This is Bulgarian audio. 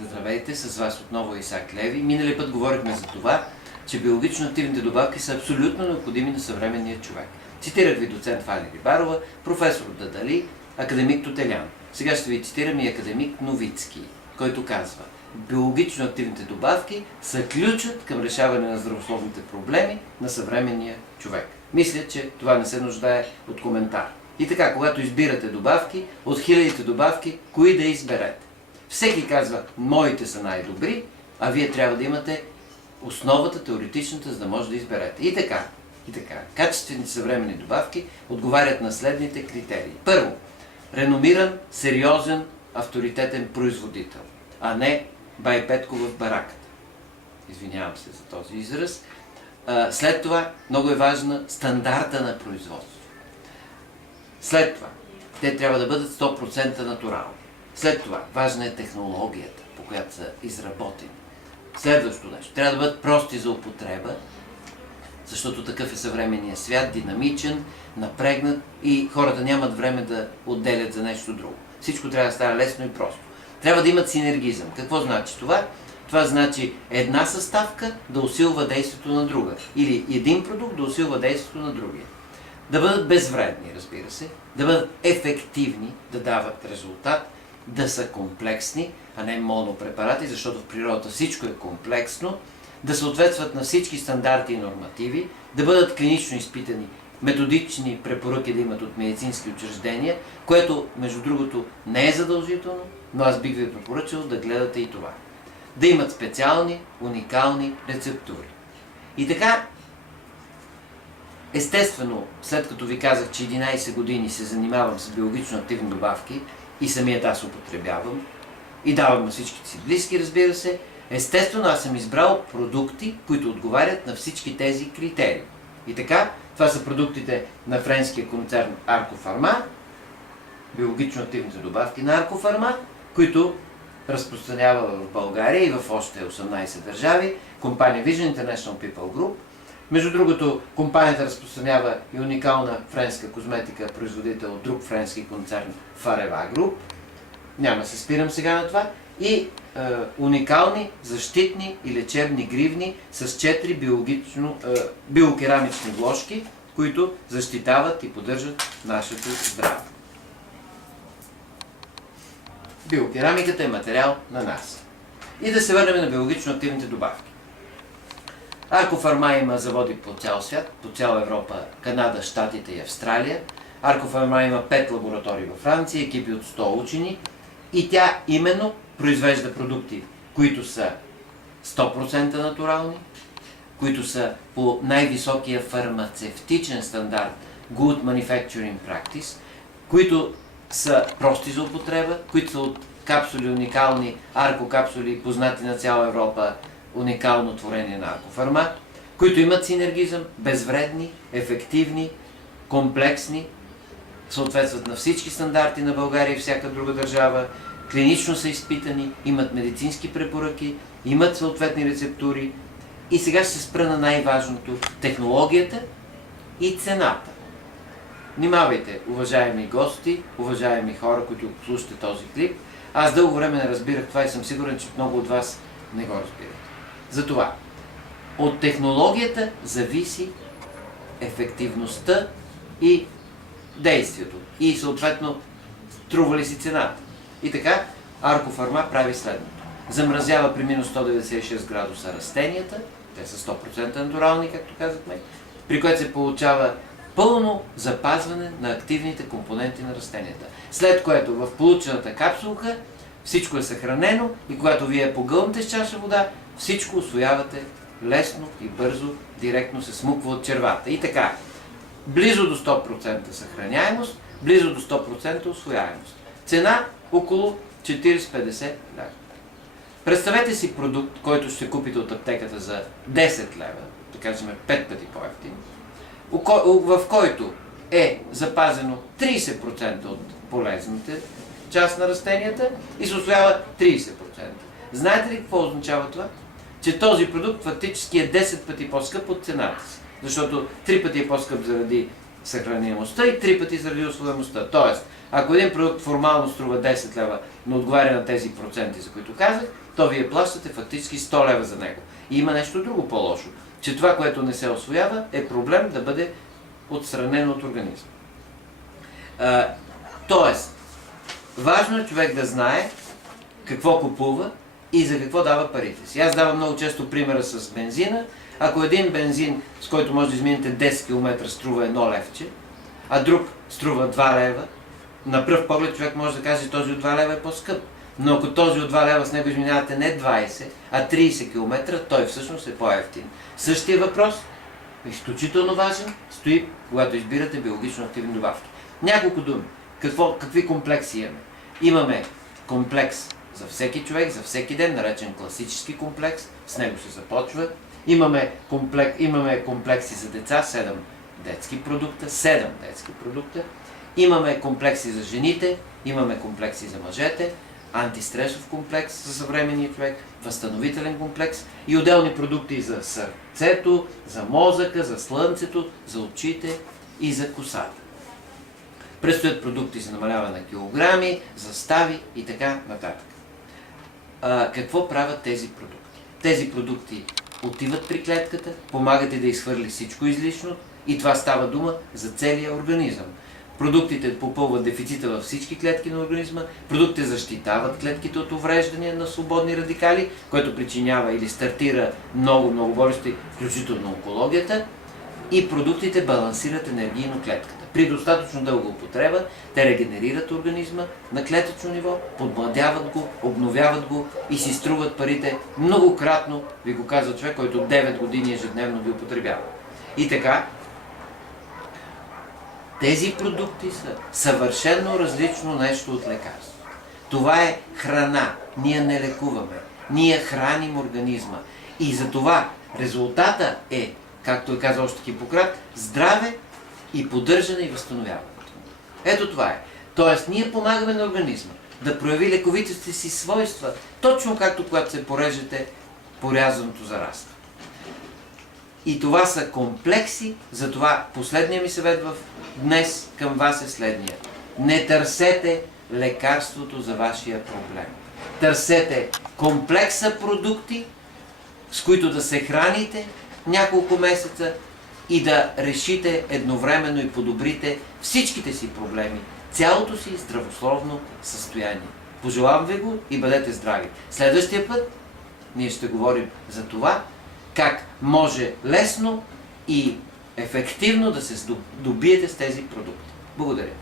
Здравейте, с вас отново Исак Леви. Миналия път говорихме за това, че биологично активните добавки са абсолютно необходими на съвременния човек. Цитирах ви доцент Фани Рибарова, професор Дадали, академик Тотелян. Сега ще ви цитирам и академик Новицки, който казва: биологично активните добавки са ключът към решаване на здравословните проблеми на съвременния човек. Мисля, че това не се нуждае от коментар. И така, когато избирате добавки, от хилядите добавки, кои да изберете? Всеки казва, моите са най-добри, а вие трябва да имате основата, теоретичната, за да може да изберете. И така, качествените съвременни добавки отговарят на следните критерии. Първо, реномиран, сериозен, авторитетен производител, а не бай Петко в бараката. Извинявам се за този израз. След това, много е важна стандарта на производство. След това, те трябва да бъдат 100% натурални. След това, важна е технологията, по която са изработени. Следващото нещо, трябва да бъдат прости за употреба, защото такъв е съвременният свят, динамичен, напрегнат и хората нямат време да отделят за нещо друго. Всичко трябва да става лесно и просто. Трябва да имат синергизъм. Какво значи това? Това значи една съставка да усилва действието на друга. Или един продукт да усилва действието на другия. Да бъдат безвредни, разбира се, да бъдат ефективни, да дават резултат, да са комплексни, а не монопрепарати, защото в природата всичко е комплексно, да съответстват на всички стандарти и нормативи, да бъдат клинично изпитани, методични препоръки да имат от медицински учреждения, което, между другото, не е задължително, но аз бих ви препоръчал да гледате и това. Да имат специални, уникални рецептури. И така, естествено, след като ви казах, че 11 години се занимавам с биологично активни добавки и самият аз употребявам и давам на всичките си близки, разбира се, естествено аз съм избрал продукти, които отговарят на всички тези критерии. И така, това са продуктите на френския концерн Аркофарма, биологично активните добавки на Аркофарма, които разпространява в България и в още 18 държави, компания Vision International People Group. Между другото, компанията разпространява и уникална френска козметика, производител от друг френски концерн Фарева Груп. Няма се спирам сега на това. И уникални защитни и лечебни гривни с 4 биокерамични вложки, които защитават и поддържат нашето здраве. Биокерамиката е материал на нас. И да се върнем на биологично активните добавки. Аркофарма има заводи по цял свят, по цяла Европа, Канада, Щатите и Австралия. Аркофарма има 5 лаборатории във Франция, екипи от 100 учени и тя именно произвежда продукти, които са 100% натурални, които са по най-високия фармацевтичен стандарт Good Manufacturing Practice, които са прости за употреба, които са от капсули уникални, аркокапсули, познати на цяла Европа, уникално творение на Аркофарма, които имат синергизъм, безвредни, ефективни, комплексни, съответстват на всички стандарти на България и всяка друга държава, клинично са изпитани, имат медицински препоръки, имат съответни рецептури. И сега ще се спра на най-важното – технологията и цената. Внимавайте, уважаеми гости, уважаеми хора, които слушате този клип. Аз дълго време не разбирах това и съм сигурен, че много от вас не го разбират. Затова, от технологията зависи ефективността и действието. И съответно, струва ли си цената. И така, Аркофарма прави следното. Замразява при минус 196 градуса растенията, те са 100% натурални, както казахме, при което се получава пълно запазване на активните компоненти на растенията. След което в получената капсулка всичко е съхранено и когато вие погълнете с чаша вода, всичко усвоявате лесно и бързо, директно се смуква от червата. И така, близо до 100% съхраняемост, близо до 100% усвояемост. Цена около 40-50 лева. Представете си продукт, който ще купите от аптеката за 10 лева, да кажем 5 пъти по-евтин, в който е запазено 30% от полезните част на растенията и се усвоява 30%. Знаете ли какво означава това? Че този продукт фактически е 10 пъти по-скъп от цената си. Защото 3 пъти е по-скъп заради съхраняемостта и 3 пъти заради усвояемостта. Тоест, ако един продукт формално струва 10 лева, но отговаря на тези проценти, за които казах, то вие плащате фактически 100 лева за него. И има нещо друго по-лошо, че това, което не се усвоява, е проблем да бъде отстранено от организма. Тоест, важно е човек да знае какво купува и за какво дава парите си. Аз давам много често примера с бензина. Ако един бензин, с който може да изминете 10 км, струва 1 левче, а друг струва 2 лева, на пръв поглед човек може да каже, че този от 2 лева е по-скъп. Но ако този от 2 лева с него изминавате не 20, а 30 км, той всъщност е по-евтин. Същия въпрос, изключително важен, стои, когато избирате биологично активни добавки. Няколко думи. Какви комплекси имаме? Имаме комплекс за всеки човек, за всеки ден, наречен класически комплекс, с него се започва. Имаме комплекси за деца, 7 детски продукта. Имаме комплекси за жените, имаме комплекси за мъжете, антистресов комплекс за съвременния човек, възстановителен комплекс и отделни продукти за сърцето, за мозъка, за слънцето, за очите и за косата. Предстоят продукти за намаляване на килограми, за стави и така нататък. Какво правят тези продукти? Тези продукти отиват при клетката, помагат и да изхвърли всичко излишно и това става дума за целия организъм. Продуктите попълват дефицита във всички клетки на организма, продуктите защитават клетките от увреждания на свободни радикали, което причинява или стартира много болести, включително онкологията, и продуктите балансират енергийно клетката. При достатъчно дълга употреба те регенерират организма на клетъчно ниво, подмладяват го, обновяват го и си струват парите многократно, ви го казва човек, който 9 години ежедневно ги употребява. И така, тези продукти са съвършено различно нещо от лекарство. Това е храна. Ние не лекуваме. Ние храним организма. И за това резултата е, както е казал още Хипократ, здраве и поддържане и възстановяването. Ето това е. Тоест, ние помагаме на организма да прояви лековитите си свойства, точно както когато се порежете, порязаното зараства. И това са комплекси, затова последният ми съвет днес към вас е следния. Не търсете лекарството за вашия проблем. Търсете комплекса продукти, с които да се храните няколко месеца и да решите едновременно и подобрите всичките си проблеми, цялото си здравословно състояние. Пожелавам ви го и бъдете здрави. Следващия път ние ще говорим за това, как може лесно и ефективно да се добиете с тези продукти. Благодаря.